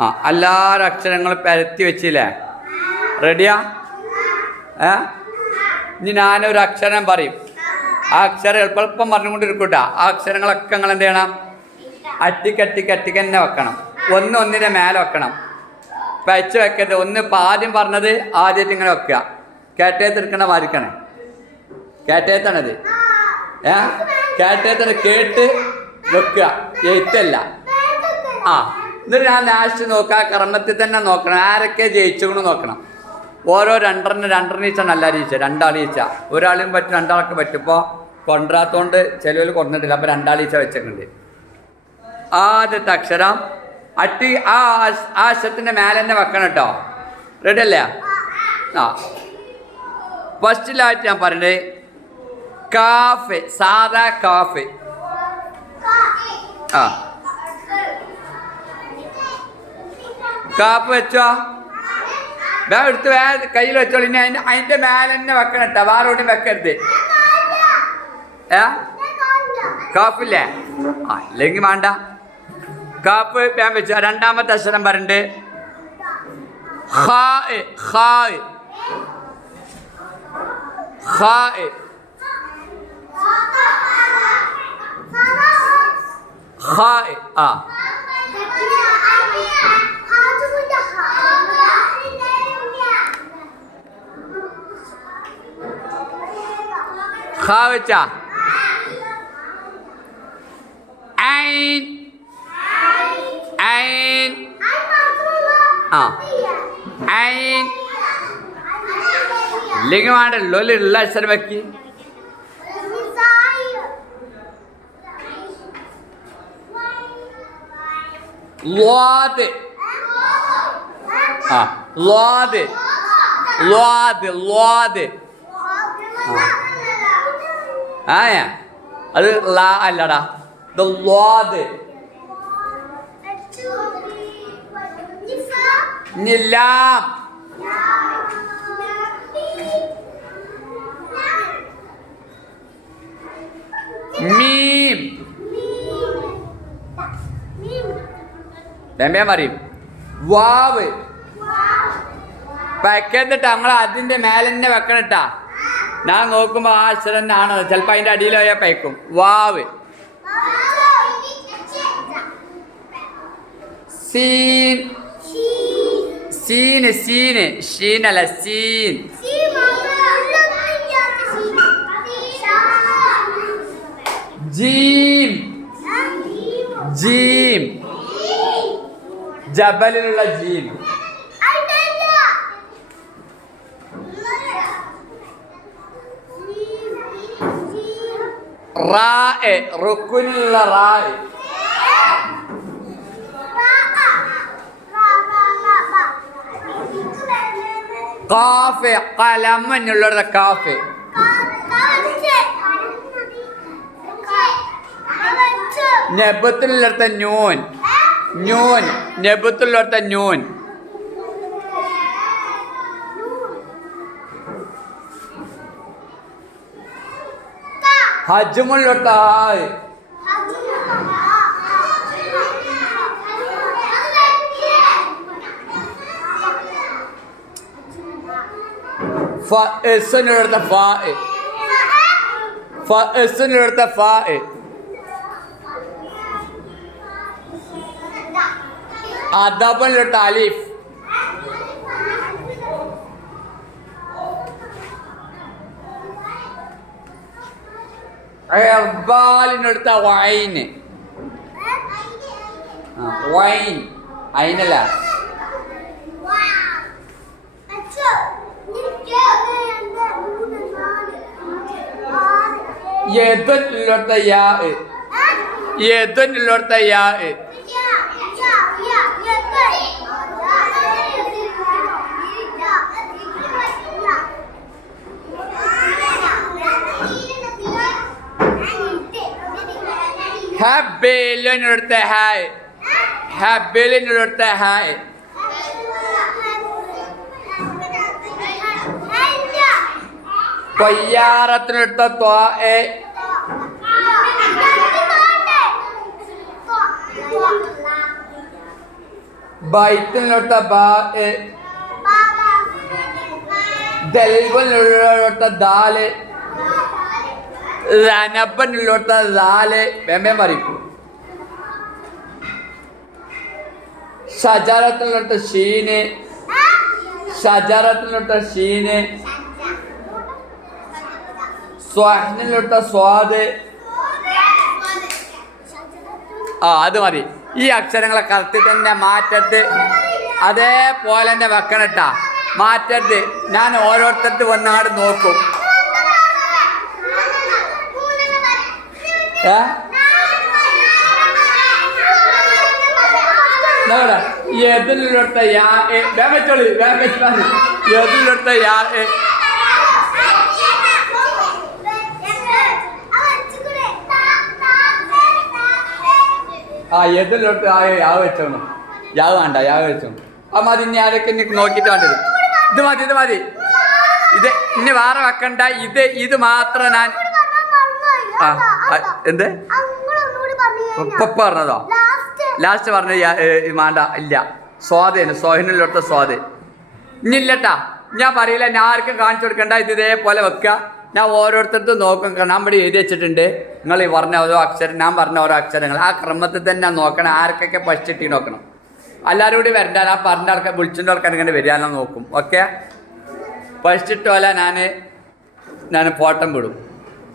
ആ എല്ലാവരും അക്ഷരങ്ങളും പരത്തി വെച്ചില്ലേ? റെഡിയാ ഏ? ഇനി ഞാനൊരു അക്ഷരം പറയും. ആ അക്ഷരം എളുപ്പം പറഞ്ഞുകൊണ്ടിരിക്കൂട്ടാ. ആ അക്ഷരങ്ങളൊക്കെ നിങ്ങൾ എന്ത് ചെയ്യണം? അട്ടിക്കട്ടിക്ക് അട്ടിക്ക് തന്നെ വെക്കണം. ഒന്ന് ഒന്നിന്റെ മേലെ വെക്കണം. വെച്ച് വെക്കരുത്. ഒന്ന് ഇപ്പം ആദ്യം പറഞ്ഞത് ആദ്യമായിട്ട് ഇങ്ങനെ വെക്കുക. കേട്ടയത്തെടുക്കണ മാറിക്കണേ കേട്ടയത്താണത്. ഏ? കേട്ടയത്തിന് കേട്ട് വെക്കുക. എഴുത്തല്ല. ആ. എന്നിട്ട് ഞാൻ ലാസ്റ്റ് നോക്കുക കർമ്മത്തിൽ തന്നെ നോക്കണം. ആരൊക്കെ ജയിച്ചു നോക്കണം. ഓരോ രണ്ടെണ്ണം രണ്ടെണ്ണം ഈച്ചാണ് അരീച്ച രണ്ടാളീച്ച ഒരാളും പറ്റും രണ്ടാൾക്ക് പറ്റും. ഇപ്പോൾ കൊണ്ടാത്തോണ്ട് ചിലവിൽ കൊണ്ടിട്ടില്ല അപ്പോൾ രണ്ടാളീച്ച വെച്ചിട്ടുണ്ട് ആദ്യത്തെ അക്ഷരം. അട്ടി ആ ആശത്തിന്റെ മേലെ തന്നെ വെക്കണം കേട്ടോ. റെഡി അല്ലേ? ആ. ഫസ്റ്റിലായിട്ട് ഞാൻ പറഞ്ഞത് കാഫ് സാധാ കാഫ്. ആ. കാപ്പ് വെച്ചോ? വേ എടുത്ത് വേ കയ്യിൽ വെച്ചോളൂ. ഇനി അതിന്റെ അതിന്റെ മേലെ തന്നെ വെക്കണം കേട്ടോ. വേറെ എവിടെയും വെക്കരുത്. ഏ? കാപ്പില്ലേ? അല്ലെങ്കിൽ വേണ്ട. കാപ്പ് ഞാൻ വെച്ച. രണ്ടാമത്തെ അക്ഷരം പറയണ്ട്. ആ. ഹാ വെച്ചാ ഐൻ ഐൻ ആ ഐൻ ഇല്ലെങ്കിൽ വേണ്ട ഉള്ള അക്ഷരം വെക്കി ലോത് ആ ലോത് ലോത് ലോത് ആയ. അത് ലാ അല്ലടാ. ദ ലാദ്. മീം. രമ്യ വാവ്. വെക്കുന്നിട്ട് നമ്മൾ അതിന്റെ മേലെ തന്നെ വെക്കണട്ടാ. ഞാൻ നോക്കുമ്പോൾ ആ അക്ഷരം തന്നെ ആണോ ചിലപ്പോൾ അതിന്റെ അടിയിൽ പോയാൽ പയക്കും. വാവ്. സീൻ. സീന് സീന്. ഷീനല്ല സീൻ. ജീം ജീം ജബലിലുള്ള ജീം റുക്കുനുള്ള റാ കാഫ് കലം എന്നുള്ളത് കാഫ്. നെബത്തിലുള്ളടത്ത ന്യൂൻ ന്യൂൻ നെബത്തിലുള്ളടത്ത ന്യൂൻ हजमुल वकाय فإسن ارتفاع فإسن ارتفاع آداب للتعليف ഇർബാലിനടുത്ത വൈന്. വൈൻ. അയിനല്ല യദുന്നിലോടത്ത യാ യദുന്നിലോടത്ത യാ. Hebbeyle nörde hay. Hebbeyle nörde hay. Tayyaratu nörde ta'e. Baytun nörde ba'e. Delgun nörde dale. റനബിനുള്ളൊട്ട ദാൽ വേമ്പേം പറയും ഷജറത്തിലൊട്ട ഷീന് ഷജറത്തിലൊട്ട ഷീന് സ്വാഹിനിലൊട്ട സ്വാദ് ആ അത് മതി. ഈ അക്ഷരങ്ങളെ കറക്റ്റ് തന്നെ മാറ്റത്ത് അതേപോലെ തന്നെ വെക്കണട്ടാ. മാറ്റത്ത് ഞാൻ ഓരോരുത്തർക്ക് വന്നാട് നോക്കും ഏ നോക്കടാ എതിലൊട്ട യാ എ വേഗം വെച്ചോളി വേഗം വെച്ചാൽ എതിലൊട്ട യാ ആ എതിലൊട്ട് ആ യാവ് വെച്ചോണം. യാവ് വേണ്ട യാവ് വെച്ചോണം. ആ മതി ഇനി ആരൊക്കെ ഇനി നോക്കിയിട്ട് വേണ്ടത്? ഇത് മതി ഇത് മതി. ഇത് ഇനി വേറെ വെക്കണ്ട. ഇത് ഇത് മാത്രം ഞാൻ ആ എന്ത്? ഇപ്പൊ പറഞ്ഞതോ? ലാസ്റ്റ്. പറഞ്ഞ മാണ്ട ഇല്ല. സ്വാദേന് സോഹിനിലൊട്ട സ്വാദ്. ഇല്ലട്ടാ ഞാൻ പറയില്ല ഞാൻ ആർക്കും കാണിച്ചു കൊടുക്കണ്ട ഇത് ഇതേപോലെ വെക്കുക ഞാൻ ഓരോരുത്തർക്കും നോക്കും ഇവിടെ എഴുതി വെച്ചിട്ടുണ്ട്. നിങ്ങൾ ഈ പറഞ്ഞ ഓരോ അക്ഷരം ഞാൻ പറഞ്ഞ ഓരോ അക്ഷരങ്ങൾ. ആ ക്രമത്തിൽ തന്നെ നോക്കണം ആർക്കൊക്കെ പഠിച്ചിട്ട് നോക്കണം. എല്ലാവരും കൂടി വരണ്ട ആ പറഞ്ഞ ആൾക്കാർ വിളിച്ചിട്ട് ആൾക്കാർ ഇങ്ങനെ വരാനോ നോക്കും. ഓക്കെ? പഠിച്ചിട്ട് പോലെ ഞാൻ ഞാൻ ഫോട്ടം വിടും.